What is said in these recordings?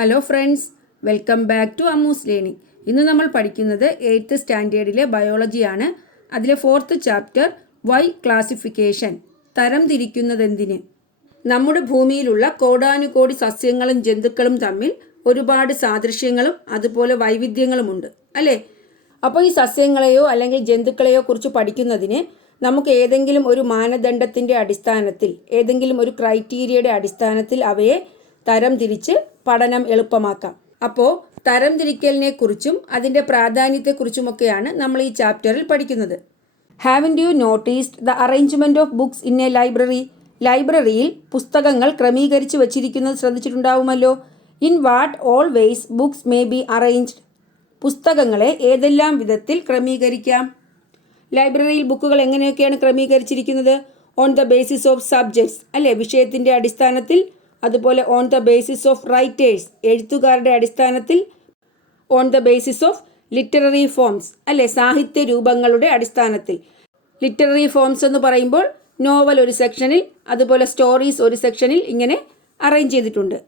Hello friends, welcome back to Ammu's learning. ഇന്ന് നമ്മൾ പഠിക്കുന്നത് 8th സ്റ്റാൻഡേർഡിലെ ബയോളജിയാണ്. അതിലെ 4th ചാപ്റ്റർ വൈ ക്ലാസിഫിക്കേഷൻ, തരം തിരിക്കുന്നതെന്തിന്. നമ്മുടെ ഭൂമിയിലുള്ള കോടാനുകോടി സസ്യങ്ങളും ജന്തുക്കളും തമ്മിൽ ഒരുപാട് സാദൃശ്യങ്ങളും അതുപോലെ വൈവിധ്യങ്ങളുമുണ്ട് അല്ലേ? അപ്പോൾ ഈ സസ്യങ്ങളെയോ അല്ലെങ്കിൽ ജന്തുക്കളെയോ കുറിച്ച് പഠിക്കുന്നതിന് നമുക്ക് ഏതെങ്കിലും ഒരു മാനദണ്ഡത്തിൻ്റെ അടിസ്ഥാനത്തിൽ, ഏതെങ്കിലും ഒരു ക്രൈറ്റീരിയയുടെ അടിസ്ഥാനത്തിൽ അവയെ തരം തിരിച്ച് പഠനം എളുപ്പമാക്കാം. അപ്പോൾ തരംതിരിക്കലിനെ കുറിച്ചും അതിൻ്റെ പ്രാധാന്യത്തെക്കുറിച്ചുമൊക്കെയാണ് നമ്മൾ ഈ ചാപ്റ്ററിൽ പഠിക്കുന്നത്. Haven't you noticed the arrangement of books in a library? ലൈബ്രറിയിൽ പുസ്തകങ്ങൾ ക്രമീകരിച്ച് വച്ചിരിക്കുന്നത് ശ്രദ്ധിച്ചിട്ടുണ്ടാവുമല്ലോ. In what all ways books may be arranged? പുസ്തകങ്ങളെ ഏതെല്ലാം വിധത്തിൽ ക്രമീകരിക്കാം? ലൈബ്രറിയിൽ ബുക്കുകൾ എങ്ങനെയൊക്കെയാണ് ക്രമീകരിച്ചിരിക്കുന്നത്? On the basis of subjects അല്ലേ, വിഷയത്തിൻ്റെ അടിസ്ഥാനത്തിൽ. അതുപോലെ on the basis of writers, എഴുത്തുകാരുടെ അടിസ്ഥാനത്തിൽ. On the basis of literary forms അല്ലേ, സാഹിത്യ രൂപങ്ങളുടെ അടിസ്ഥാനത്തിൽ. ലിറ്റററി ഫോംസ് എന്ന് പറയുമ്പോൾ നോവൽ ഒരു സെക്ഷനിൽ, അതുപോലെ സ്റ്റോറീസ് ഒരു സെക്ഷനിൽ, ഇങ്ങനെ അറേഞ്ച് ചെയ്തിട്ടുണ്ട്.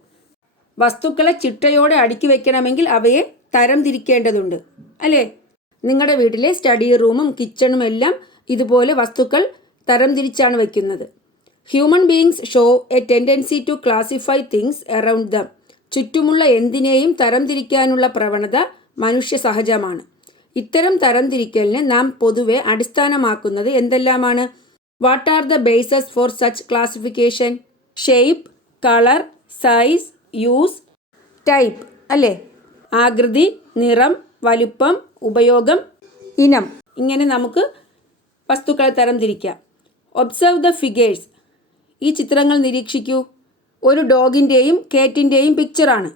വസ്തുക്കളെ ചിട്ടയോടെ അടുക്കി വയ്ക്കണമെങ്കിൽ അവയെ തരം തിരിക്കേണ്ടതുണ്ട് അല്ലേ? നിങ്ങളുടെ വീട്ടിലെ സ്റ്റഡി റൂമും കിച്ചണും എല്ലാം ഇതുപോലെ വസ്തുക്കൾ തരം തിരിച്ചാണ് വയ്ക്കുന്നത്. Human beings show a tendency to classify things around them. ചുറ്റുമുള്ള എന്തിനേയും തരംതിരിക്കാനുള്ള പ്രവണത മനുഷ്യ സഹജമാണ്. ഇത്തരം തരംതിരിക്കലിന് നാം പൊതുവെ അടിസ്ഥാനമാക്കുന്നത് എന്തെല്ലാമാണ്? What are the bases for such classification? Shape, colour, size, use, type അല്ലേ? ആകൃതി, നിറം, വലുപ്പം, ഉപയോഗം, ഇനം, ഇങ്ങനെ നമുക്ക് വസ്തുക്കളെ തരംതിരിക്കാം. Observe the figures. ഈ ചിത്രങ്ങൾ നിരീക്ഷിക്കൂ. ഒരു ഡോഗിൻ്റെയും കേറ്റിൻ്റെയും പിക്ചറാണ്.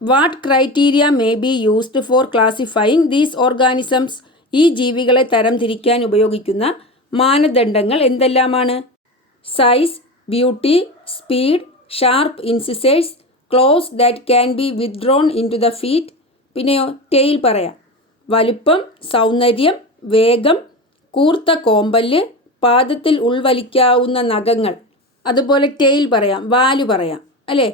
What criteria may be used for classifying these organisms? ഈ ജീവികളെ തരംതിരിക്കാൻ ഉപയോഗിക്കുന്ന മാനദണ്ഡങ്ങൾ എന്തെല്ലാമാണ്? Size, beauty, speed, sharp incisors, claws that can be withdrawn into the feet. പിന്നെയോ ടെയിൽ പറയാം. വലുപ്പം, സൗന്ദര്യം, വേഗം, കൂർത്ത കോമ്പല്ല്, പാദത്തിൽ ഉൾവലിക്കാവുന്ന നഖങ്ങൾ. അതുപോലെ ടെയിൽ പറയാം, വാല് പറയാം അല്ലേ?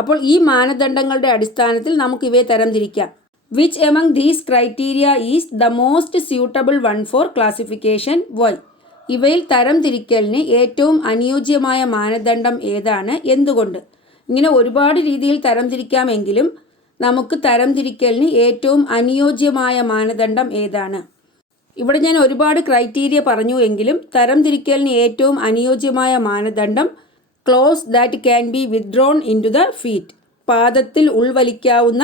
അപ്പോൾ ഈ മാനദണ്ഡങ്ങളുടെ അടിസ്ഥാനത്തിൽ നമുക്ക് ഇവയെ തരംതിരിക്കാം. Which among these criteria is the most suitable one for classification? Why? ഇവയിൽ തരംതിരിക്കലിന് ഏറ്റവും അനുയോജ്യമായ മാനദണ്ഡം ഏതാണ്? എന്തുകൊണ്ട്? ഇങ്ങനെ ഒരുപാട് രീതിയിൽ തരംതിരിക്കാമെങ്കിലും നമുക്ക് തരംതിരിക്കലിന് ഏറ്റവും അനുയോജ്യമായ മാനദണ്ഡം ഏതാണ്? ഇവിടെ ഞാൻ ഒരുപാട് ക്രൈറ്റീരിയ പറഞ്ഞു എങ്കിലും തരംതിരിക്കലിന് ഏറ്റവും അനുയോജ്യമായ മാനദണ്ഡം claws that can be withdrawn into the feet, പാദത്തിൽ ഉൾവലിക്കാവുന്ന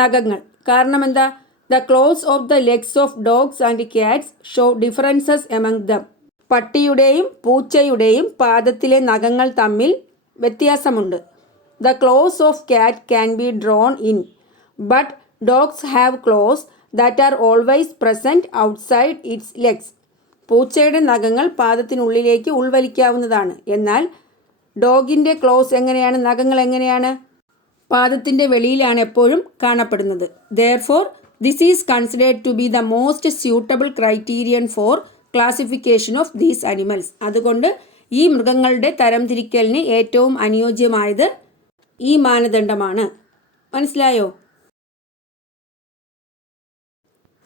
നഖങ്ങൾ. കാരണം എന്താ? The claws of the legs of dogs and cats show differences among them. പട്ടിയുടെയും പൂച്ചയുടെയും പാദത്തിലെ നഖങ്ങൾ തമ്മിൽ വ്യത്യാസമുണ്ട്. The claws of cat can be drawn in, but dogs have claws that are always present outside its legs. പൂച്ചയുടെ നഖങ്ങൾ പാദത്തിനുള്ളിലേക്ക് ഉൾവലിക്കാവുന്നതാണ്. എന്നാൽ ഡോഗിൻ്റെ close എങ്ങനെയാണ്? നഖങ്ങൾ എങ്ങനെയാണ്? പാദത്തിൻ്റെ വെളിയിലാണ് എപ്പോഴും കാണപ്പെടുന്നത്. Therefore, this is considered to be the most suitable criterion for classification of these animals. അതുകൊണ്ട് ഈ മൃഗങ്ങളുടെ തരംതിരിക്കലിന് ഏറ്റവും അനുയോജ്യമായത് ഈ മാനദണ്ഡമാണ്. മനസ്സിലായോ?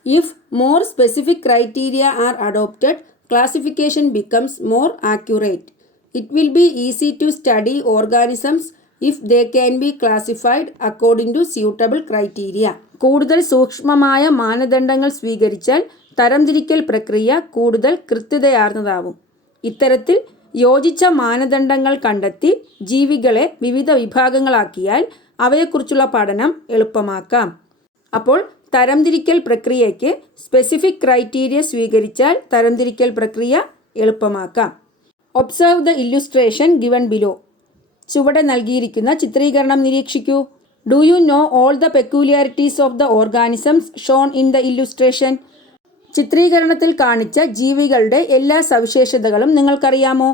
If more specific criteria are adopted, classification becomes more accurate. It will be easy to study organisms if they can be classified according to suitable criteria. കൂടുതൽ സൂക്ഷ്മമായ മാനദണ്ഡങ്ങൾ സ്വീകരിച്ചാൽ തരംതിരിക്കൽ പ്രക്രിയ കൂടുതൽ കൃത്യതയാർന്നതാവും. ഇത്തരത്തിൽ യോജിച്ച മാനദണ്ഡങ്ങൾ കണ്ടെത്തി ജീവികളെ വിവിധ വിഭാഗങ്ങളാക്കിയാൽ അവയെക്കുറിച്ചുള്ള പഠനം എളുപ്പമാക്കാം. അപ്പോൾ തരംതിരിക്കൽ പ്രക്രിയയ്ക്ക് സ്പെസിഫിക് ക്രൈറ്റീരിയ സ്വീകരിച്ചാൽ തരംതിരിക്കൽ പ്രക്രിയ എളുപ്പമാക്കാം. Observe the illustration given below. ചുവടെ നൽകിയിരിക്കുന്ന ചിത്രീകരണം നിരീക്ഷിക്കൂ. Do you know all the peculiarities of the organisms shown in the illustration? ചിത്രീകരണത്തിൽ കാണിച്ച ജീവികളുടെ എല്ലാ സവിശേഷതകളും നിങ്ങൾക്കറിയാമോ?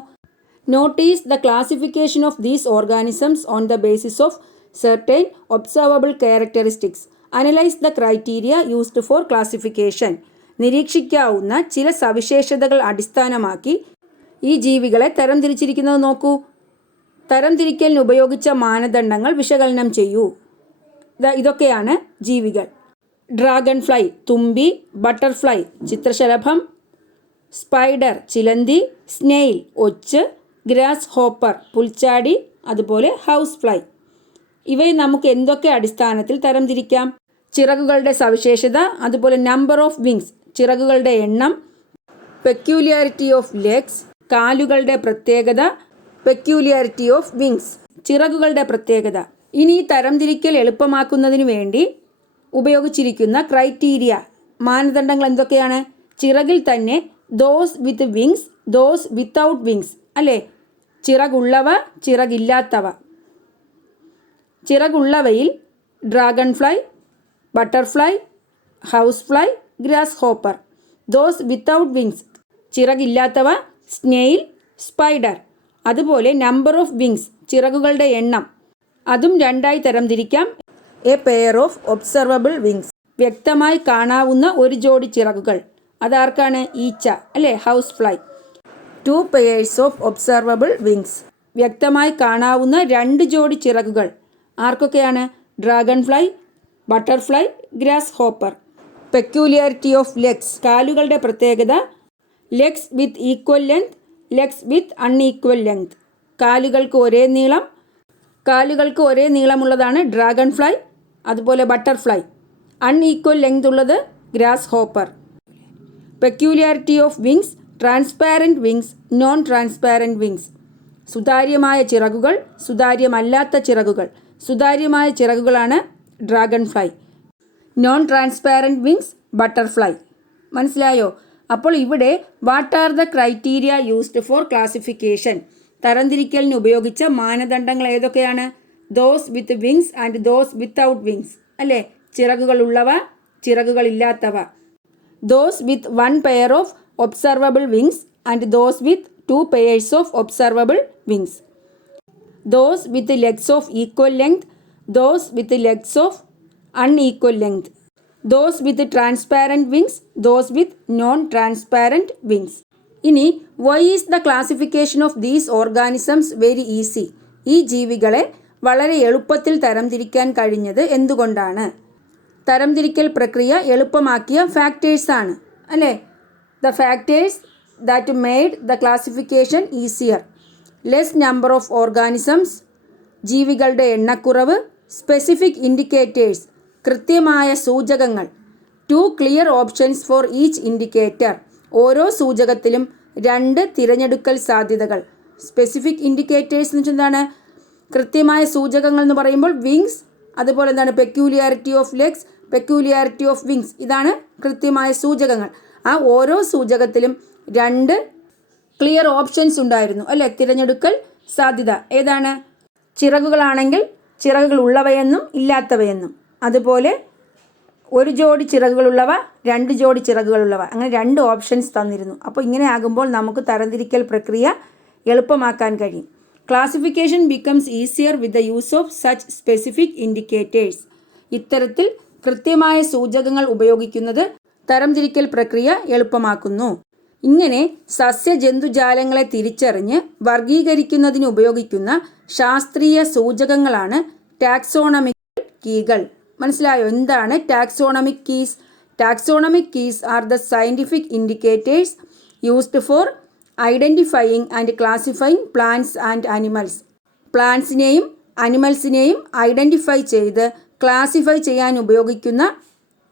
Notice the classification of these organisms on the basis of certain observable characteristics. Analyse the criteria used for classification. നിരീക്ഷിക്കാവുന്ന ചില സവിശേഷതകൾ അടിസ്ഥാനമാക്കി ഈ ജീവികളെ തരംതിരിച്ചിരിക്കുന്നത് നോക്കൂ. തരംതിരിക്കലിന് ഉപയോഗിച്ച മാനദണ്ഡങ്ങൾ വിശകലനം ചെയ്യൂ. ഇതൊക്കെയാണ് ജീവികൾ. ഡ്രാഗൺ ഫ്ലൈ തുമ്പി, ബട്ടർഫ്ലൈ ചിത്രശലഭം, സ്പൈഡർ ചിലന്തി, സ്നെയിൽ ഒച്ച്, ഗ്രാസ് ഹോപ്പർ പുൽച്ചാടി, അതുപോലെ ഹൗസ് ഫ്ലൈ. ഇവയെ നമുക്ക് എന്തൊക്കെ അടിസ്ഥാനത്തിൽ തരംതിരിക്കാം? ചിറകുകളുടെ സവിശേഷത, അതുപോലെ നമ്പർ ഓഫ് വിങ്സ് ചിറകുകളുടെ എണ്ണം, പെക്യൂലിയാരിറ്റി ഓഫ് ലെഗ്സ് കാലുകളുടെ പ്രത്യേകത, പെക്യൂലിയാരിറ്റി ഓഫ് വിങ്സ് ചിറകുകളുടെ പ്രത്യേകത. ഇനി ഈ തരംതിരിക്കൽ എളുപ്പമാക്കുന്നതിന് വേണ്ടി ഉപയോഗിച്ചിരിക്കുന്ന ക്രൈറ്റീരിയ മാനദണ്ഡങ്ങൾ എന്തൊക്കെയാണ്? ചിറകിൽ തന്നെ those with wings, those without wings, അല്ലേ? ചിറകുള്ളവ, ചിറകില്ലാത്തവ. ചിറകുള്ളവയിൽ dragonfly, butterfly, house fly, grasshopper. Those without wings ചിറകില്ലാത്തവ, സ്നെയിൽ, സ്പൈഡർ. അതുപോലെ നമ്പർ ഓഫ് വിങ്സ് ചിറകുകളുടെ എണ്ണം, അതും രണ്ടായി തരംതിരിക്കാം. A pair of observable wings വ്യക്തമായി കാണാവുന്ന ഒരു ജോഡി ചിറകുകൾ, അതാർക്കാണ്? ഈച്ച, അല്ലേ? House fly. 2 pairs of observable wings വ്യക്തമായി കാണാവുന്ന 2 ജോഡി ചിറകുകൾ ആർക്കൊക്കെയാണ്? Dragonfly, butterfly, grasshopper. Peculiarity of legs കാലുകളുടെ പ്രത്യേകത, legs with equal length, legs with unequal length. കാലുകൾക്ക് ഒരേ നീളമുള്ളതാണ് ഡ്രാഗൺ ഫ്ലൈ, അതുപോലെ ബട്ടർഫ്ലൈ. അൺഈക്വൽ ലെങ്ത് ഉള്ളത് grasshopper. Peculiarity of wings, transparent wings, non transparent wings. സുതാര്യമായ ചിറകുകൾ, സുതാര്യമല്ലാത്ത ചിറകുകൾ. സുതാര്യമായ ചിറകുകളാണ് dragonfly. Non transparent wings butterfly. മനസ്സിലായോ? അപ്പോൾ ഇവിടെ what are the criteria used for classification? തരംതിരിക്കലിന് ഉപയോഗിച്ച മാനദണ്ഡങ്ങൾ ഏതൊക്കെയാണ്? Those with wings and those without wings, അല്ലേ? ചിറകുകളുള്ളവ, ചിറകുകളില്ലാത്തവ. Those with 1 pair of observable wings and those with 2 pairs of observable wings. Those with legs of equal length, those with legs of unequal length. Those with transparent wings, those with non transparent wings. ഇനി why is the classification of these organisms very easy? ഈ ജീവികളെ വളരെ എളുപ്പത്തിൽ തരംതിരിക്കാൻ കഴിഞ്ഞത് എന്തുകൊണ്ടാണ്? തരംതിരിക്കൽ പ്രക്രിയ എളുപ്പമാക്കിയ ഫാക്ടേഴ്സാണ്, അല്ലേ? The factors that made the classification easier: less number of organisms ജീവികളുടെ എണ്ണക്കുറവ്, സ്പെസിഫിക് ഇൻഡിക്കേറ്റേഴ്സ് കൃത്യമായ സൂചകങ്ങൾ, 2 clear options for each indicator ഓരോ സൂചകത്തിലും 2 തിരഞ്ഞെടുക്കൽ സാധ്യതകൾ. സ്പെസിഫിക് ഇൻഡിക്കേറ്റേഴ്സ് എന്ന് വെച്ചാൽ എന്താണ്? കൃത്യമായ സൂചകങ്ങൾ എന്ന് പറയുമ്പോൾ വിങ്സ്, അതുപോലെ എന്താണ്? Peculiarity of legs, peculiarity of wings. ഇതാണ് കൃത്യമായ സൂചകങ്ങൾ. ആ ഓരോ സൂചകത്തിലും 2 ക്ലിയർ ഓപ്ഷൻസ് ഉണ്ടായിരുന്നു, അല്ലേ? തിരഞ്ഞെടുക്കൽ സാധ്യത. ഏതാണ്? ചിറകുകളാണെങ്കിൽ ചിറകുകൾ ഉള്ളവയെന്നും ഇല്ലാത്തവയെന്നും, അതുപോലെ 1 ജോഡി ചിറകുകളുള്ളവ, 2 ജോഡി ചിറകുകളുള്ളവ, അങ്ങനെ 2 ഓപ്ഷൻസ് തന്നിരുന്നു. അപ്പോൾ ഇങ്ങനെ ആകുമ്പോൾ നമുക്ക് തരംതിരിക്കൽ പ്രക്രിയ എളുപ്പമാക്കാൻ കഴിയും. Classification becomes easier with the use of such specific indicators. ഇത്തരത്തിൽ കൃത്യമായ സൂചകങ്ങൾ ഉപയോഗിക്കുന്നത് തരംതിരിക്കൽ പ്രക്രിയ എളുപ്പമാക്കുന്നു. ഇങ്ങനെ സസ്യജന്തുജാലങ്ങളെ തിരിച്ചറിഞ്ഞ് വർഗീകരിക്കുന്നതിന് ഉപയോഗിക്കുന്ന ശാസ്ത്രീയ സൂചകങ്ങളാണ് ടാക്സോണമിക്കൽ കീകൾ. മനസ്സിലായോ? എന്താണ് taxonomic keys? Taxonomic keys are the scientific indicators used for identifying and classifying plants and animals. പ്ലാന്റ്സിനെയും അനിമൽസിനെയും ഐഡൻറ്റിഫൈ ചെയ്ത് ക്ലാസിഫൈ ചെയ്യാൻ ഉപയോഗിക്കുന്ന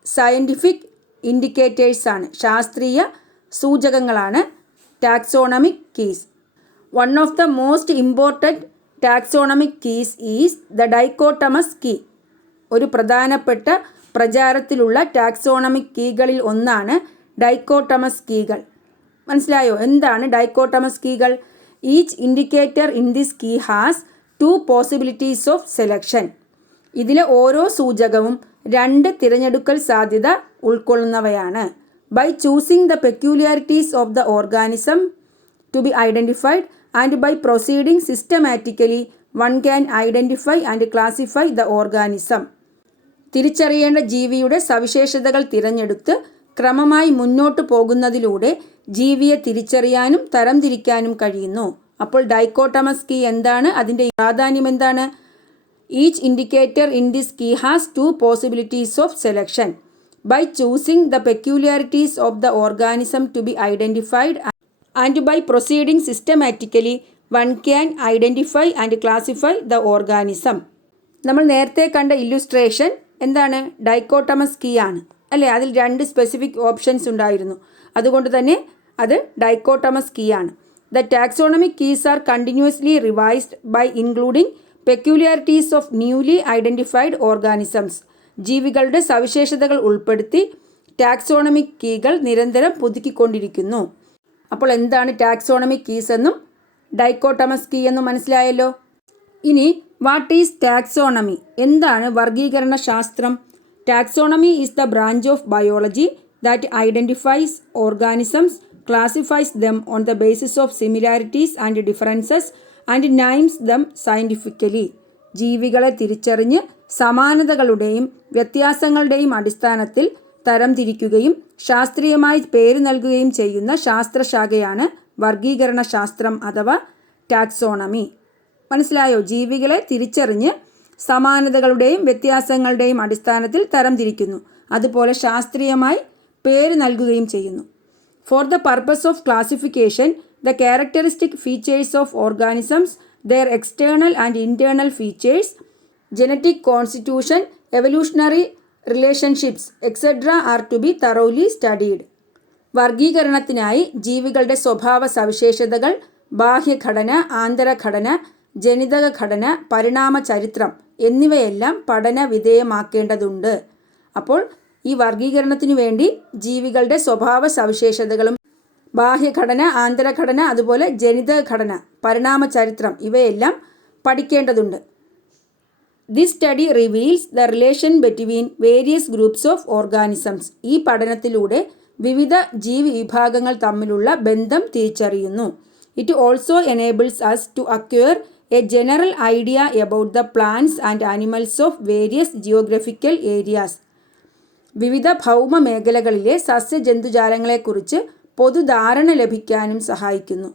സയൻറ്റിഫിക് ഇൻഡിക്കേറ്റേഴ്സാണ്, ശാസ്ത്രീയ സൂചകങ്ങളാണ് taxonomic keys. One of the most important taxonomic keys is the dichotomous key. ഒരു പ്രധാനപ്പെട്ട പ്രചാരത്തിലുള്ള ടാക്സോണമിക് കീകളിൽ ഒന്നാണ് ഡൈക്കോട്ടമസ് കീകൾ. മനസ്സിലായോ? എന്താണ് ഡൈക്കോട്ടമസ് കീകൾ? Each indicator in this key has 2 possibilities of selection. ഇതിലെ ഓരോ സൂചകവും 2 തിരഞ്ഞെടുക്കൽ സാധ്യത ഉൾക്കൊള്ളുന്നവയാണ്. By choosing the peculiarities of the organism to be identified and by proceeding systematically one can identify and classify the organism. തിരിച്ചറിയേണ്ട ജീവിയുടെ സവിശേഷതകൾ തിരഞ്ഞെടുത്ത് ക്രമമായി മുന്നോട്ട് പോകുന്നതിലൂടെ ജീവിയെ തിരിച്ചറിയാനും തരംതിരിക്കാനും കഴിയുന്നു. അപ്പോൾ ഡൈക്കോട്ടമസ് കീ എന്താണ്? അതിൻ്റെ പ്രാധാന്യം എന്താണ്? Each indicator in this key has two possibilities of selection. By choosing the peculiarities of the organism to be identified and by proceeding systematically, one can identify and classify the organism. നമ്മൾ നേരത്തെ കണ്ട illustration എന്താണ്? Dichotomous key ആണ് അല്ലേ? അതിൽ 2 specific options ഉണ്ടായിരുന്നു. അതുകൊണ്ട് തന്നെ അത് ഡൈക്കോട്ടമസ് കീ ആണ്. The taxonomic keys are continuously revised by including peculiarities of newly identified organisms. ജീവികളുടെ സവിശേഷതകൾ ഉൾപ്പെടുത്തി ടാക്സോണമിക് കീകൾ നിരന്തരം പുതുക്കിക്കൊണ്ടിരിക്കുന്നു. അപ്പോൾ എന്താണ് ടാക്സോണമിക് കീസ് എന്നും ഡൈക്കോട്ടമസ് കീ എന്നും മനസ്സിലായല്ലോ. ഇനി വാട്ട് ഈസ് ടാക്സോണമി? എന്താണ് വർഗീകരണ ശാസ്ത്രം? Taxonomy is the branch of biology that identifies organisms, classifies them on the basis of similarities and differences and names them scientifically. ജീവികളെ തിരിച്ചറിഞ്ഞ് സമാനതകളുടെയും വ്യത്യാസങ്ങളുടെയും അടിസ്ഥാനത്തിൽ തരംതിരിക്കുകയും ശാസ്ത്രീയമായി പേര് നൽകുകയും ചെയ്യുന്ന ശാസ്ത്രശാഖയാണ് വർഗീകരണ ശാസ്ത്രം അഥവാ ടാക്സോണമി. മനസ്സിലായോ? ജീവികളെ തിരിച്ചറിഞ്ഞ് സമാനതകളുടെയും വ്യത്യാസങ്ങളുടെയും അടിസ്ഥാനത്തിൽ തരംതിരിക്കുന്നു, അതുപോലെ ശാസ്ത്രീയമായി പേര് നൽകുകയും ചെയ്യുന്നു. For the purpose of classification, the characteristic features of organisms, their external and internal features, genetic constitution, evolutionary relationships, etc. are to be thoroughly studied. വർഗീകരണത്തിനായി ജീവികളുടെ സ്വഭാവ സവിശേഷതകൾ, ബാഹ്യഘടന, ആന്തരഘടന, ജനിതക ഘടന, പരിണാമ ചരിത്രം എന്നിവയെല്ലാം പഠന വിധേയമാക്കേണ്ടതുണ്ട്. അപ്പോൾ ഈ വർഗീകരണത്തിനു വേണ്ടി ജീവികളുടെ സ്വഭാവ സവിശേഷതകളും ബാഹ്യഘടന, ആന്തരഘടന, അതുപോലെ ജനിതക ഘടന, പരിണാമ ചരിത്രം ഇവയെല്ലാം പഠിക്കേണ്ടതുണ്ട്. This study reveals the relation between various groups of organisms. ഈ പഠനത്തിലൂടെ വിവിധ ജീവി വിഭാഗങ്ങൾ തമ്മിലുള്ള ബന്ധം തിരിച്ചറിയുന്നു. It also enables us to acquire a general idea about the plants and animals of various geographical areas. വിവിധ ഭൗമ മേഖലകളിലെ സസ്യജന്തുജാലങ്ങളെക്കുറിച്ച് പൊതുധാരണ ലഭിക്കാനും സഹായിക്കുന്നു.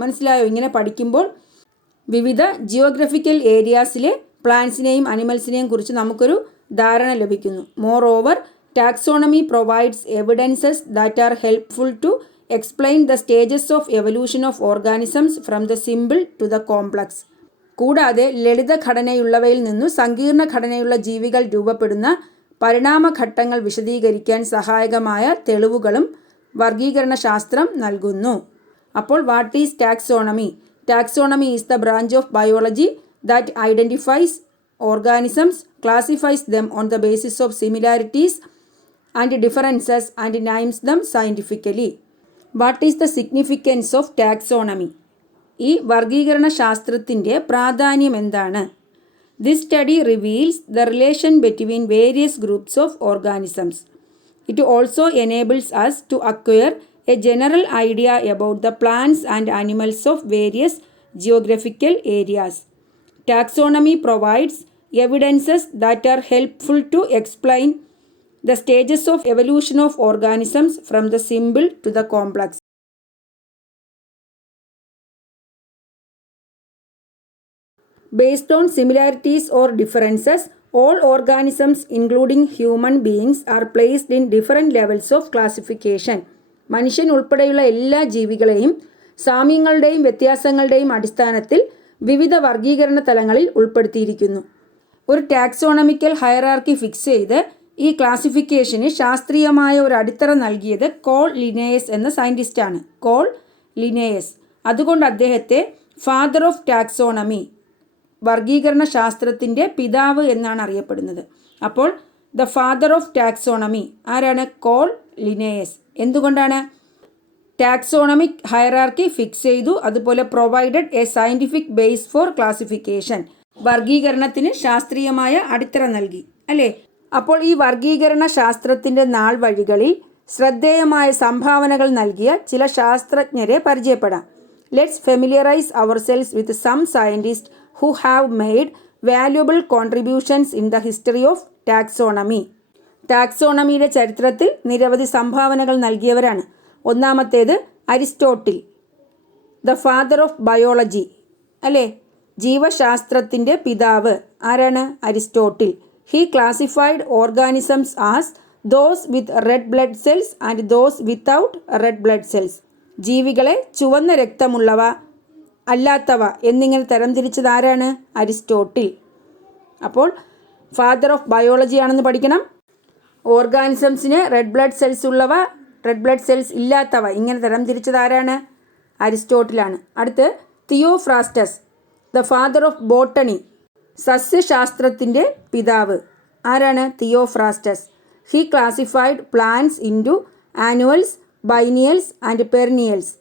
മനസ്സിലായോ? ഇങ്ങനെ പഠിക്കുമ്പോൾ വിവിധ ജിയോഗ്രഫിക്കൽ ഏരിയാസിലെ പ്ലാന്റ്സിനെയും അനിമൽസിനെയും കുറിച്ച് നമുക്കൊരു ധാരണ ലഭിക്കുന്നു. Moreover, taxonomy provides evidences that are helpful to explain the stages of evolution of organisms from the simple to the complex. കൂടാതെ ലളിത ഘടനയുള്ളവയിൽ നിന്നു സങ്കീർണ ഘടനയുള്ള ജീവികൾ രൂപപ്പെടുന്ന പരിണാമഘട്ടങ്ങൾ വിശദീകരിക്കാൻ സഹായകമായ തെളിവുകളും വർഗീകരണ ശാസ്ത്രം നൽകുന്നു. അപ്പോൾ what is taxonomy? Taxonomy is the branch of biology that identifies organisms, classifies them on the basis of similarities and differences and names dum scientifically. What is the significance of taxonomy? ഈ വർഗീകരണ ശാസ്ത്രത്തിൻ്റെ പ്രാധാന്യം എന്താണ്? This study reveals the relation between various groups of organisms. It also enables us to acquire a general idea about the plants and animals of various geographical areas. Taxonomy provides evidences that are helpful to explain the stages of evolution of organisms from the simple to the complex. Based on similarities or differences, all organisms including human beings are placed in different levels of classification. മനുഷ്യൻ ഉൾപ്പെടെയുള്ള എല്ലാ ജീവികളെയും സാമ്യങ്ങളുടെയും വ്യത്യാസങ്ങളുടെയും അടിസ്ഥാനത്തിൽ വിവിധ വർഗീകരണ തലങ്ങളിൽ ഉൾപ്പെടുത്തിയിരിക്കുന്നു. ഒരു taxonomical hierarchy fix ചെയ്ത് ഈ ക്ലാസിഫിക്കേഷന് ശാസ്ത്രീയമായ ഒരു അടിത്തറ നൽകിയത് കോൾ ലിനേയസ് എന്ന സയൻറ്റിസ്റ്റാണ്. Carl Linnaeus. അതുകൊണ്ട് അദ്ദേഹത്തെ ഫാദർ ഓഫ് ടാക്സോണമി, വർഗീകരണ ശാസ്ത്രത്തിൻ്റെ പിതാവ് എന്നാണ് അറിയപ്പെടുന്നത്. അപ്പോൾ ദ ഫാദർ ഓഫ് ടാക്സോണമി ആരാണ്? Carl Linnaeus. എന്തുകൊണ്ടാണ്? ടാക്സോണമിക് ഹയറാർക്കി ഫിക്സ് ചെയ്തു, അതുപോലെ provided a scientific base for classification. വർഗീകരണത്തിന് ശാസ്ത്രീയമായ അടിത്തറ നൽകി അല്ലേ? അപ്പോൾ ഈ വർഗീകരണ ശാസ്ത്രത്തിൻ്റെ നാൾ വഴികളിൽ ശ്രദ്ധേയമായ സംഭാവനകൾ നൽകിയ ചില ശാസ്ത്രജ്ഞരെ പരിചയപ്പെടാം. Let's familiarise ourselves with some scientists who have made valuable contributions in the history of taxonomy. ടാക്സോണമിയുടെ ചരിത്രത്തിൽ നിരവധി സംഭാവനകൾ നൽകിയവരാണ്. ഒന്നാമത്തേത് Aristotle, the father of biology അല്ലേ? ജീവശാസ്ത്രത്തിൻ്റെ പിതാവ് ആരാണ്? Aristotle. He classified organisms as those with red blood cells and those without red blood cells. ജീവികളെ ചുവന്ന രക്തമുള്ളവ, അല്ലാത്തവ എന്നിങ്ങനെ തരംതിരിച്ചത് ആരാണ്? അരിസ്റ്റോട്ടിൽ. അപ്പോൾ ഫാദർ ഓഫ് ബയോളജി ആണെന്ന് പഠിക്കണം. ഓർഗാനിസംസിന് റെഡ് ബ്ലഡ് സെൽസ് ഉള്ളവ, റെഡ് ബ്ലഡ് സെൽസ് ഇല്ലാത്തവ ഇങ്ങനെ തരംതിരിച്ചത് ആരാണ്? അരിസ്റ്റോട്ടിലാണ്. അടുത്ത് Theophrastus, the father of botany, സസ്യശാസ്ത്രത്തിൻ്റെ പിതാവ് ആരാണ്? Theophrastus. He classified plants into annuals, biennials and perennials.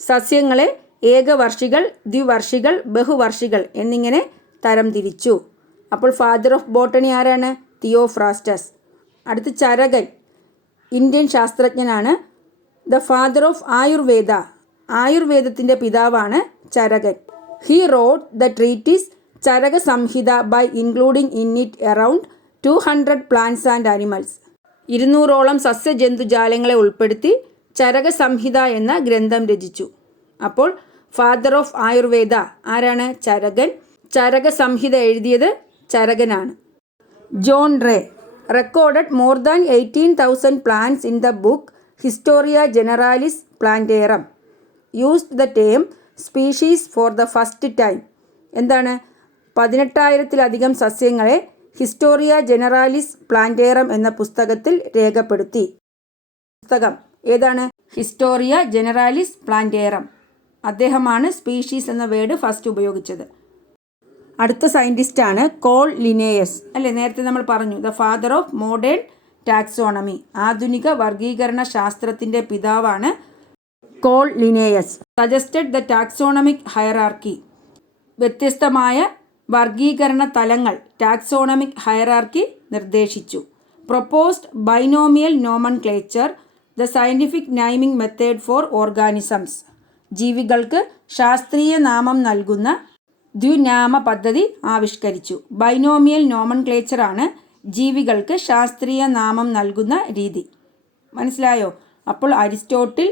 സസ്യങ്ങളെ ഏകവർഷികൾ, ദ്വിവർഷികൾ, ബഹുവർഷികൾ എന്നിങ്ങനെ തരംതിരിച്ചു. അപ്പോൾ ഫാദർ ഓഫ് ബോട്ടണി ആരാണ്? തിയോഫ്രാസ്റ്റസ്. അടുത്ത് ചരകൻ, ഇന്ത്യൻ ശാസ്ത്രജ്ഞനാണ്. ദ ഫാദർ ഓഫ് ആയുർവേദ, ആയുർവേദത്തിൻ്റെ പിതാവാണ് ചരകൻ. He wrote the treatise Charaka Samhita by including in it around 200 plants and animals. 200ഓളം സസ്യജന്തുജാലങ്ങളെ ഉൾപ്പെടുത്തി ചരക സംഹിത എന്ന ഗ്രന്ഥം രചിച്ചു. അപ്പോൾ ഫാദർ ഓഫ് ആയുർവേദ ആരാണ്? ചരകൻ. ചരക സംഹിത എഴുതിയത് ചരകനാണ്. John Ray recorded more than 18,000 plants in the book Historia Generalis Plantarum. Used the term species for the first time. എന്താണ്? 18,000-ലധികം സസ്യങ്ങളെ ഹിസ്റ്റോറിയ ജനറാലിസ് പ്ലാന്റേറം എന്ന പുസ്തകത്തിൽ രേഖപ്പെടുത്തി. പുസ്തകം ഏതാണ്? Historia Generalis Plantarum. അദ്ദേഹമാണ് സ്പീഷീസ് എന്ന വേർഡ് ഫസ്റ്റ് ഉപയോഗിച്ചത്. അടുത്ത സയൻറ്റിസ്റ്റാണ് കോൾ ലിനേയസ്. അല്ലേ, നേരത്തെ നമ്മൾ പറഞ്ഞു the father of modern taxonomy, ആധുനിക വർഗീകരണ ശാസ്ത്രത്തിൻ്റെ പിതാവാണ് Carl Linnaeus. Suggested the taxonomic hierarchy, വ്യത്യസ്തമായ വർഗീകരണ തലങ്ങൾ ടാക്സോണമിക് ഹയറാർക്കി നിർദ്ദേശിച്ചു. Proposed binomial nomenclature, the scientific naming method for organisms. ജീവികൾക്ക് ശാസ്ത്രീയ നാമം നൽകുന്ന ദ്വിനാമ പദ്ധതി ആവിഷ്കരിച്ചു. ബൈനോമിയൽ നോമൻക്ലേച്ചറാണ് ജീവികൾക്ക് ശാസ്ത്രീയ നാമം നൽകുന്ന രീതി. മനസ്സിലായോ? അപ്പോൾ Aristotle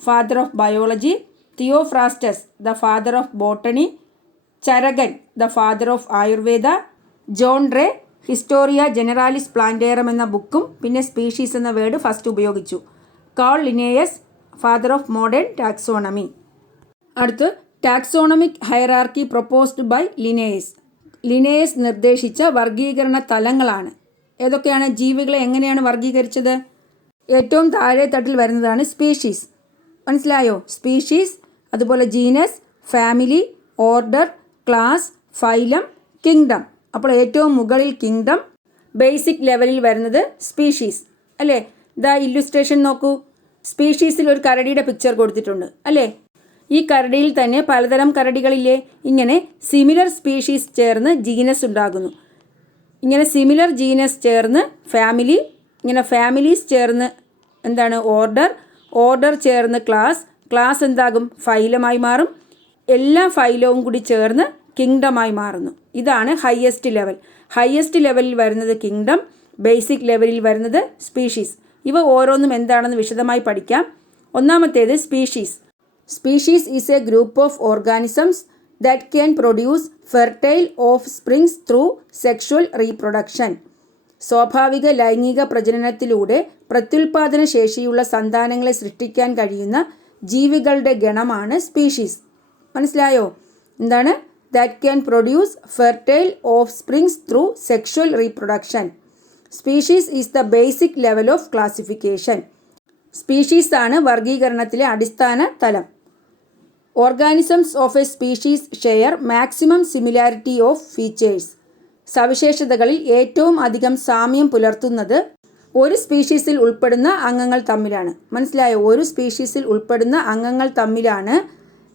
father of biology, Theophrastus the father of botany, ചരകൻ the father of Ayurveda, John Ray Historia Generalis Plantarum എന്ന ബുക്കും പിന്നെ സ്പീഷീസ് എന്ന വേർഡ് ഫസ്റ്റ് ഉപയോഗിച്ചു. Carl Linnaeus father of modern taxonomy. അടുത്ത് taxonomic hierarchy proposed by Linnaeus. Linnaeus നിർദ്ദേശിച്ച വർഗീകരണ തലങ്ങളാണ്. ഏതൊക്കെയാണ്? ജീവികളെ എങ്ങനെയാണ് വർഗീകരിച്ചത്? ഏറ്റവും താഴെ തട്ടിൽ വരുന്നതാണ് സ്പീഷീസ്. മനസ്സിലായോ? സ്പീഷീസ്, അതുപോലെ genus, family, order, class, phylum, kingdom. അപ്പോൾ ഏറ്റവും മുകളിൽ കിങ്ഡം, ബേസിക് ലെവലിൽ വരുന്നത് സ്പീഷീസ്. അല്ലേ, ദാ ഇല്ലുസ്ട്രേഷൻ നോക്കൂ. സ്പീഷീസിൽ ഒരു കരടിയുടെ പിക്ചർ കൊടുത്തിട്ടുണ്ട്. അല്ലേ, ഈ കരടിയിൽ തന്നെ പലതരം കരടികളില്ലേ? ഇങ്ങനെ സിമിലർ സ്പീഷീസ് ചേർന്ന് ജീനസ് ഉണ്ടാകുന്നു. ഇങ്ങനെ സിമിലർ ജീനസ് ചേർന്ന് ഫാമിലി, ഇങ്ങനെ ഫാമിലീസ് ചേർന്ന് എന്താണ്? ഓർഡർ, ഓർഡർ ചേർന്ന് ക്ലാസ്, ക്ലാസ് എന്താകും? ഫൈലമായി മാറും. എല്ലാ ഫൈലവും കൂടി ചേർന്ന് കിങ്ഡമായി മാറുന്നു. ഇതാണ് ഹയസ്റ്റ് ലെവൽ. ഹയസ്റ്റ് ലെവലിൽ വരുന്നത് കിങ്ഡം, ബേസിക് ലെവലിൽ വരുന്നത് സ്പീഷീസ്. ഇവ ഓരോന്നും എന്താണെന്ന് വിശദമായി പഠിക്കാം. ഒന്നാമത്തേത് species. Species is a group of organisms that can produce fertile offsprings through sexual reproduction. സ്വാഭാവിക ലൈംഗിക പ്രജനനത്തിലൂടെ പ്രത്യുൽപാദന ശേഷിയുള്ള സന്താനങ്ങളെ സൃഷ്ടിക്കാൻ കഴിയുന്ന ജീവികളുടെ ഗണമാണ് സ്പീഷീസ്. മനസ്സിലായോ? എന്താണ്? That can produce fertile offsprings through sexual reproduction. Species is the basic level of classification. Species ആണ് വർഗീകരണത്തിലെ അടിസ്ഥാന തലം. Organisms of A species share maximum similarity of features. സവിശേഷതകളിൽ ഏറ്റവും അധികം സാമ്യം പുലർത്തുന്നത് ഒരു സ്പീഷീസിൽ ഉൾപ്പെടുന്ന അംഗങ്ങൾ തമ്മിലാണ്. മനസ്സിലായോ? ഒരു സ്പീഷീസിൽ ഉൾപ്പെടുന്ന അംഗങ്ങൾ തമ്മിലാണ്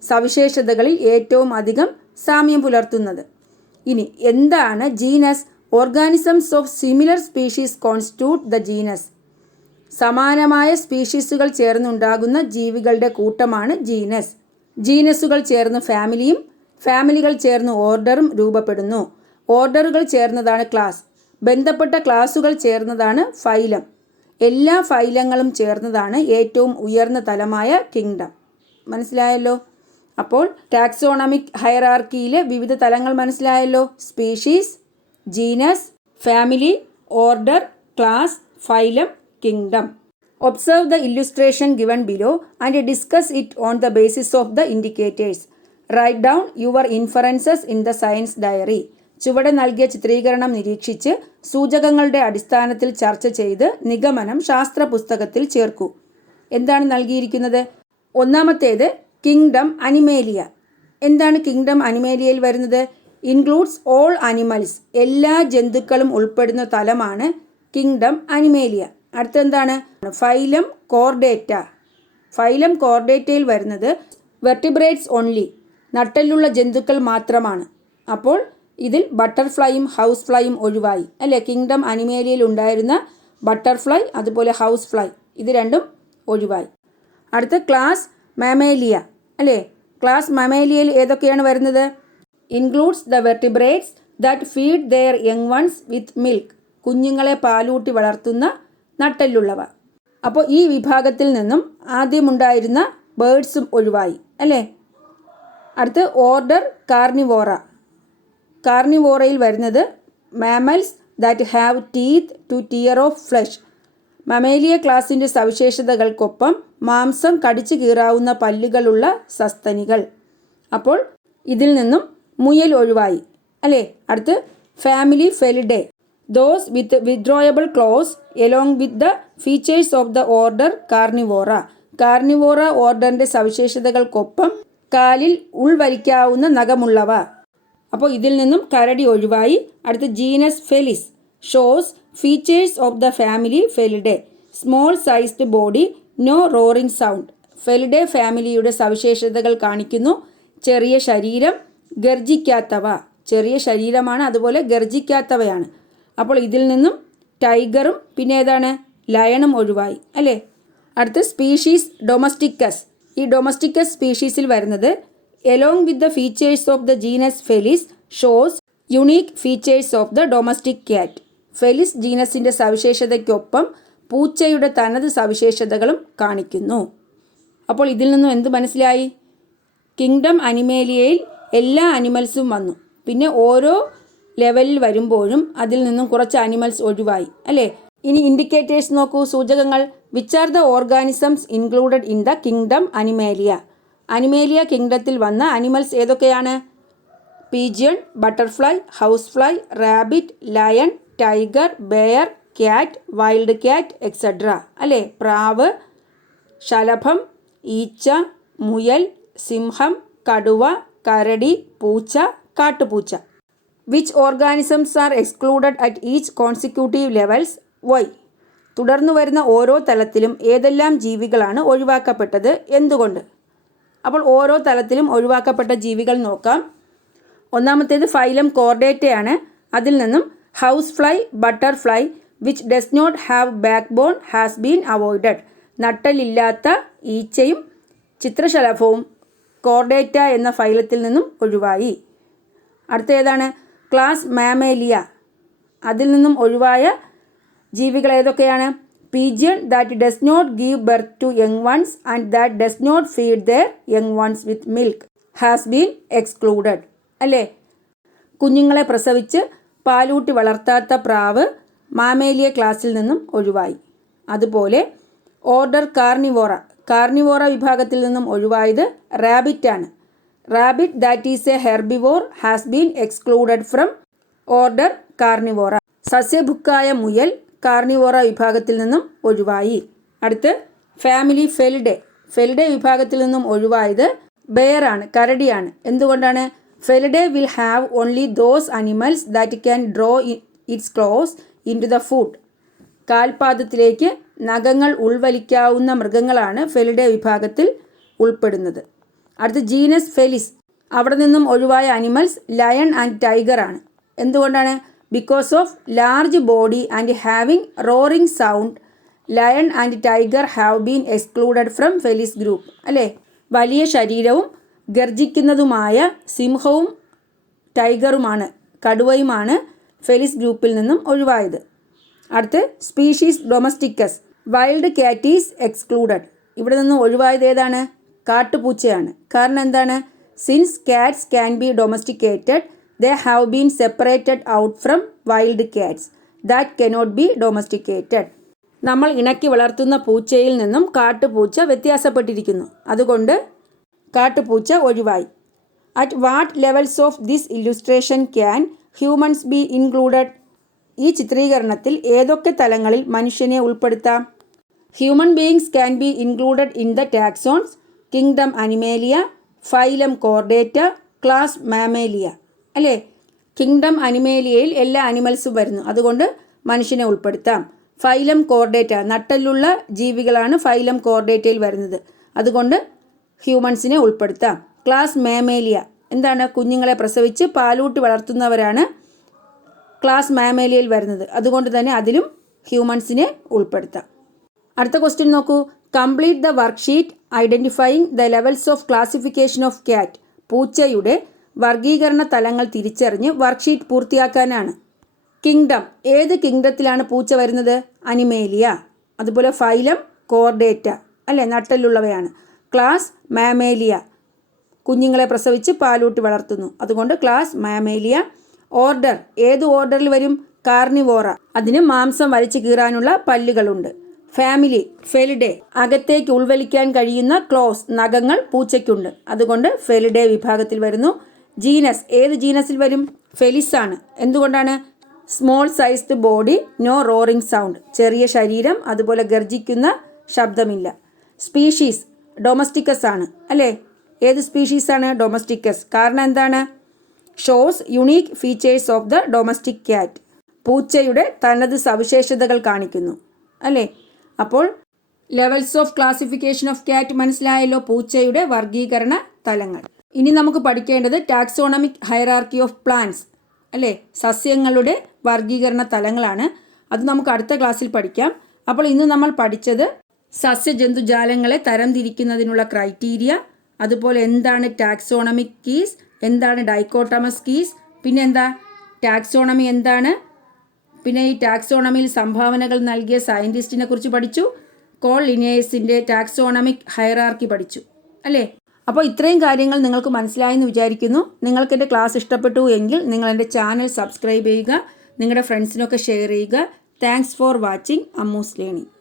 സവിശേഷതകളിൽ ഏറ്റവും അധികം സാമ്യം പുലർത്തുന്നത്. ഇനി എന്താണ് genus? Organisms of similar species constitute the genus. സമാനമായ സ്പീഷീസുകൾ ചേർന്നുണ്ടാകുന്ന ജീവികളുടെ കൂട്ടമാണ് ജീനസ്. ജീനസുകൾ ചേർന്ന് ഫാമിലിയും, ഫാമിലികൾ ചേർന്ന് ഓർഡറും രൂപപ്പെടുന്നു. ഓർഡറുകൾ ചേർന്നതാണ് ക്ലാസ്. ബന്ധപ്പെട്ട ക്ലാസുകൾ ചേർന്നതാണ് ഫൈലം. എല്ലാ ഫൈലങ്ങളും ചേർന്നതാണ് ഏറ്റവും ഉയർന്ന തലമായ കിങ്ഡം. മനസ്സിലായല്ലോ? അപ്പോൾ ടാക്സോണമിക് ഹയറാർക്കിയിലെ വിവിധ തലങ്ങൾ മനസ്സിലായല്ലോ. Species, genus, family, order, class, phylum, kingdom. Observe the illustration given below and discuss it on the basis of the indicators. Write down your inferences in the science diary. ചുവടെ നൽകിയ ചിത്രീകരണം നിരീക്ഷിച്ച് സൂചകങ്ങളുടെ അടിസ്ഥാനത്തിൽ ചർച്ച ചെയ്ത് നിഗമനം ശാസ്ത്ര പുസ്തകത്തിൽ ചേർക്കൂ. എന്താണ് നൽകിയിരിക്കുന്നത്? ഒന്നാമത്തേത് കിങ്ഡം അനിമേലിയ. എന്താണ് കിങ്ഡം അനിമേലിയയിൽ വരുന്നത്? ഇൻക്ലൂഡ്സ് ഓൾ അനിമൽസ്, എല്ലാ ജന്തുക്കളും ഉൾപ്പെടുന്ന തലമാണ് കിങ്ഡം അനിമേലിയ. അടുത്തെന്താണ്? Phylum Chordata. ഫൈലം കോർഡേറ്റയിൽ വരുന്നത് വെർട്ടിബ്രേറ്റ്സ് ഓൺലി, നട്ടെല്ലുള്ള ജന്തുക്കൾ മാത്രമാണ്. അപ്പോൾ ഇതിൽ ബട്ടർഫ്ലൈയും ഹൗസ് ഫ്ലൈയും ഒഴിവായി അല്ലേ? കിങ്ഡം അനിമേലിയയിൽ ഉണ്ടായിരുന്ന ബട്ടർഫ്ലൈ അതുപോലെ ഹൗസ് ഫ്ലൈ ഇത് രണ്ടും ഒഴിവായി. അടുത്ത ക്ലാസ് മാമേലിയ അല്ലേ? ക്ലാസ് മാമേലിയയിൽ ഏതൊക്കെയാണ് വരുന്നത്? Includes the vertebrates that feed their young ones with milk, കുഞ്ഞുങ്ങളെ പാലൂട്ടി വളർത്തുന്ന നട്ടെല്ലുള്ളവ. അപ്പോൾ ഈ വിഭാഗത്തിൽ നിന്നും ആദ്യമുണ്ടായിരുന്ന ബേർഡ്സും ഒഴിവായി അല്ലേ? അടുത്ത് ഓർഡർ കാർണിവോറ. കാർണിവോറയിൽ വരുന്നത് mammals that have teeth to tear of flesh. Mammalia ക്ലാസിൻ്റെ സവിശേഷതകൾക്കൊപ്പം മാംസം കടിച്ചു കീറാവുന്ന പല്ലുകളുള്ള സസ്തനികൾ. അപ്പോൾ ഇതിൽ നിന്നും മുയൽ ഒഴിവായി അല്ലേ? അടുത്ത് family Felidae, those with withdrawable claws along with the features of the order Carnivora. Carnivora ഓർഡറിൻ്റെ സവിശേഷതകൾക്കൊപ്പം കാലിൽ ഉൾവലിക്കാവുന്ന നഖമുള്ളവ. അപ്പോൾ ഇതിൽ നിന്നും കരടി ഒഴിവായി. അടുത്ത് genus Felis, shows features of the family Felidae, small sized body, no roaring sound. Felidae ഫാമിലിയുടെ സവിശേഷതകൾ കാണിക്കുന്നു. ചെറിയ ശരീരം, ഗർജിക്കാത്തവ. ചെറിയ ശരീരമാണ്, അതുപോലെ ഗർജിക്കാത്തവയാണ്. അപ്പോൾ ഇതിൽ നിന്നും ടൈഗറും പിന്നെ ഏതാണ് ലയണും ഒഴിവായി അല്ലേ? അടുത്ത് സ്പീഷീസ് ഡൊമസ്റ്റിക്കസ്. ഈ ഡൊമസ്റ്റിക്കസ് സ്പീഷീസിൽ വരുന്നത് along with the features of the genus Felis shows unique features of the domestic cat. Felis ജീനസിൻ്റെ സവിശേഷതയ്ക്കൊപ്പം പൂച്ചയുടെ തനത് സവിശേഷതകളും കാണിക്കുന്നു. അപ്പോൾ ഇതിൽ നിന്നും എന്ത് മനസ്സിലായി? കിങ്ഡം അനിമേലിയയിൽ എല്ലാ അനിമൽസും വന്നു. പിന്നെ ഓരോ ലെവലിൽ വരുമ്പോഴും അതിൽ നിന്നും കുറച്ച് അനിമൽസ് ഒഴിവായി അല്ലേ? ഇനി ഇൻഡിക്കേറ്റേഴ്സ് നോക്കൂ, സൂചകങ്ങൾ. Which are the organisms included in the kingdom Animalia. Animalia കിങ്ഡത്തിൽ വന്ന അനിമൽസ് ഏതൊക്കെയാണ്? Pigeon, butterfly, house fly, rabbit, lion, tiger, bear, cat, wild cat etcetera അല്ലേ? പ്രാവ്, ശലഭം, ഈച്ച, മുയൽ, സിംഹം, കടുവ, കരടി, പൂച്ച, കാട്ടുപൂച്ച. Which organisms are excluded at each consecutive levels? Why. തുടർന്നു വരുന്ന ഓരോ തലത്തിലും ഏതെല്ലാം ജീവികളാണ് ഒഴിവാക്കപ്പെട്ടത്? എന്തുകൊണ്ട്? അപ്പോൾ ഓരോ തലത്തിലും ഒഴിവാക്കപ്പെട്ട ജീവികൾ നോക്കാം. ഒന്നാമത്തേത് ഫൈലം കോർഡേറ്റയാണ്. അതിൽ നിന്നും house fly, butterfly which does not have back bone has been avoided. നട്ടലില്ലാത്ത ഈച്ചയും ചിത്രശലഭവും കോർഡേറ്റ എന്ന ഫൈലത്തിൽ നിന്നും ഒഴിവായി. അടുത്ത ഏതാണ്? Class Mammalia. അതിൽ നിന്നും ഒഴിവായ ജീവികൾ ഏതൊക്കെയാണ്? Pigeon that does not give birth to young ones and that does not feed their young ones with milk has been excluded അല്ലേ? കുഞ്ഞുങ്ങളെ പ്രസവിച്ച് പാലൂട്ടി വളർത്താത്ത പ്രാവ് മാമേലിയ ക്ലാസ്സിൽ നിന്നും ഒഴിവായി. അതുപോലെ ഓർഡർ കാർണിവോറ, കാർണിവോറ വിഭാഗത്തിൽ നിന്നും ഒഴിവായത് റാബിറ്റാണ്. Rabbit that is a herbivore has been excluded from order Carnivora. സസ്യഭുക്കായ മുയൽ കാർണിവോറ വിഭാഗത്തിൽ നിന്നും ഒഴിവായി. അടുത്ത് ഫാമിലി ഫെലിഡേ. ഫെലിഡേ വിഭാഗത്തിൽ നിന്നും ഒഴിവായത് ബെയറാണ്, കരടിയാണ്. എന്തുകൊണ്ടാണ്? Felidae will have only those animals that can draw its claws into the food. കാൽപാദത്തിലേക്ക് നഖങ്ങൾ ഉൾവലിക്കാവുന്ന മൃഗങ്ങളാണ് ഫെലിഡേ വിഭാഗത്തിൽ ഉൾപ്പെടുന്നത്. അടുത്ത് ജീനസ് ഫെലിസ്. അവിടെ നിന്നും ഒഴിവായ അനിമൽസ് ലയൺ ആൻഡ് ടൈഗർ ആണ്. എന്തുകൊണ്ടാണ്? Because of large body and having roaring sound lion and tiger have been excluded from Felis group അല്ലേ? വലിയ ശരീരവും ഗർജിക്കുന്നതുമായ സിംഹവും ടൈഗറുമാണ്, കടുവയുമാണ് ഫെലിസ് ഗ്രൂപ്പിൽ നിന്നും ഒഴിവായത്. അടുത്ത് species domesticus. Wild cat is excluded. ഇവിടെ നിന്നും ഒഴിവായത് ഏതാണ്? കാട്ടുപൂച്ചയാണ്. കാരണം എന്താണ്? Since Katz can be domesticated, they have been separated out from wild Katz that cannot be domesticated. നമ്മൾ ഇണക്കി വളർത്തുന്ന പൂച്ചയിൽ നിന്നും കാട്ടുപൂച്ച വ്യത്യാസപ്പെട്ടിരിക്കുന്നു. അതുകൊണ്ട് കാട്ടുപൂച്ച ഒഴിവായി. At what levels of this illustration can humans be included? ഈ ചിത്രീകരണത്തിൽ ഏതൊക്കെ തലങ്ങളിൽ മനുഷ്യനെ ഉൾപ്പെടുത്താം? Human beings can be included in the taxons kingdom Animalia, phylum Chordata, class Mammalia. അല്ലേ? കിങ്ഡം അനിമേലിയയിൽ എല്ലാ അനിമൽസും വരുന്നു. അതുകൊണ്ട് മനുഷ്യനെ ഉൾപ്പെടുത്താം. ഫൈലം കോർഡേറ്റ, നട്ടലുള്ള ജീവികളാണ് ഫൈലം കോർഡേറ്റയിൽ വരുന്നത്. അതുകൊണ്ട് ഹ്യൂമൻസിനെ ഉൾപ്പെടുത്താം. ക്ലാസ് മാമേലിയ എന്താണ്? കുഞ്ഞുങ്ങളെ പ്രസവിച്ച് പാലൂട്ടി വളർത്തുന്നവരാണ് ക്ലാസ് മാമേലിയയിൽ വരുന്നത്. അതുകൊണ്ട് തന്നെ അതിലും ഹ്യൂമൻസിനെ ഉൾപ്പെടുത്താം. അടുത്ത ക്വസ്റ്റ്യൻ നോക്കൂ. Complete the worksheet identifying the levels of classification of cat. പൂച്ചയുടെ വർഗീകരണ തലങ്ങൾ തിരിച്ചറിഞ്ഞ് വർക്ക്ഷീറ്റ് പൂർത്തിയാക്കാനാണ്. കിങ്ഡം, ഏത് കിങ്ഡത്തിലാണ് പൂച്ച വരുന്നത്? അനിമേലിയ. അതുപോലെ ഫൈലം കോർഡേറ്റ, അല്ലേ, നട്ടലുള്ളവയാണ്. ക്ലാസ് മാമേലിയ, കുഞ്ഞുങ്ങളെ പ്രസവിച്ച് പാലൂട്ടി വളർത്തുന്നു. അതുകൊണ്ട് ക്ലാസ് മാമേലിയ. ഓർഡർ, ഏത് ഓർഡറിൽ വരും? കാർണിവോറ, അതിന് മാംസം വലിച്ചു കീറാനുള്ള പല്ലുകളുണ്ട്. ഫാമിലി, ഫെലിഡേ, അകത്തേക്ക് ഉൾവലിക്കാൻ കഴിയുന്ന ക്ലോസ്, നഖങ്ങൾ പൂച്ചയ്ക്കുണ്ട്. അതുകൊണ്ട് ഫെലിഡേ വിഭാഗത്തിൽ വരുന്നു. ജീനസ്, ഏത് ജീനസിൽ വരും? ഫെലിസ് ആണ്. എന്തുകൊണ്ടാണ്? Small sized body, no roaring sound, ചെറിയ ശരീരം, അതുപോലെ ഗർജിക്കുന്ന ശബ്ദമില്ല. സ്പീഷീസ്, ഡൊമസ്റ്റിക്കസ് ആണ്. അല്ലേ? ഏത് സ്പീഷീസാണ്? ഡൊമസ്റ്റിക്കസ്. കാരണം എന്താണ്? Shows unique features of the domestic cat, പൂച്ചയുടെ തനത് സവിശേഷതകൾ കാണിക്കുന്നു. അല്ലേ? അപ്പോൾ levels of classification of cat മനസ്സിലായല്ലോ, പൂച്ചയുടെ വർഗീകരണ തലങ്ങൾ. ഇനി നമുക്ക് പഠിക്കേണ്ടത് ടാക്സോണമിക് ഹൈറാർക്കി ഓഫ് പ്ലാന്റ്സ്, അല്ലേ, സസ്യങ്ങളുടെ വർഗീകരണ തലങ്ങളാണ്. അത് നമുക്ക് അടുത്ത ക്ലാസ്സിൽ പഠിക്കാം. അപ്പോൾ ഇന്ന് നമ്മൾ പഠിച്ചത് സസ്യജന്തുജാലങ്ങളെ തരംതിരിക്കുന്നതിനുള്ള ക്രൈറ്റീരിയ, അതുപോലെ എന്താണ് ടാക്സോണമിക് കീസ്, എന്താണ് ഡൈക്കോട്ടമസ് കീസ്, പിന്നെ എന്താ ടാക്സോണമി എന്താണ്, പിന്നെ ഈ ടാക്സോണമിയിൽ സംഭാവനകൾ നൽകിയ സയൻറ്റിസ്റ്റിനെ കുറിച്ച് പഠിച്ചു. കോൾ ലിനേഴ്സിൻ്റെ ടാക്സോണമിക് ഹൈറാർക്കി പഠിച്ചു. അല്ലേ? അപ്പോൾ ഇത്രയും കാര്യങ്ങൾ നിങ്ങൾക്ക് മനസ്സിലായെന്ന് വിചാരിക്കുന്നു. നിങ്ങൾക്ക് എൻ്റെ ക്ലാസ് ഇഷ്ടപ്പെട്ടു എങ്കിൽ നിങ്ങൾ എൻ്റെ ചാനൽ സബ്സ്ക്രൈബ് ചെയ്യുക, നിങ്ങളുടെ ഫ്രണ്ട്സിനൊക്കെ ഷെയർ ചെയ്യുക. Thanks for watching Ammu's learning.